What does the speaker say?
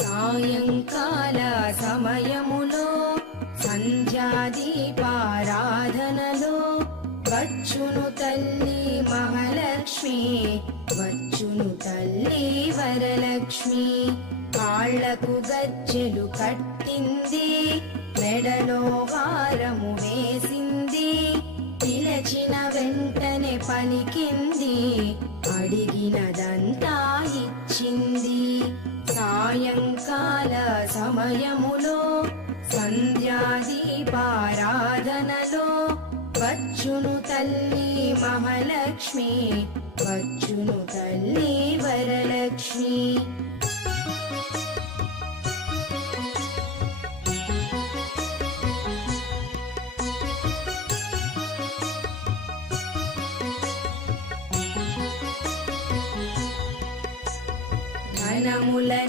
సాయంకాల సమయములో సంధ్యాదీపారాధనలో వచ్చును తల్లి మహాలక్ష్మి, వచ్చును తల్లి వరలక్ష్మి. కాళ్లకు గజ్జెలు కట్టింది, మెడలో హారము వేసింది, పిలచిన వెంటనే పలికింది, అడిగినదంతా ఇచ్చింది. సాయంకాల సమయములో సంధ్యాదీపారాధనలో వచ్చును తల్లి మహాలక్ష్మి, వచ్చును తల్లి వరలక్ష్మి. ధనములని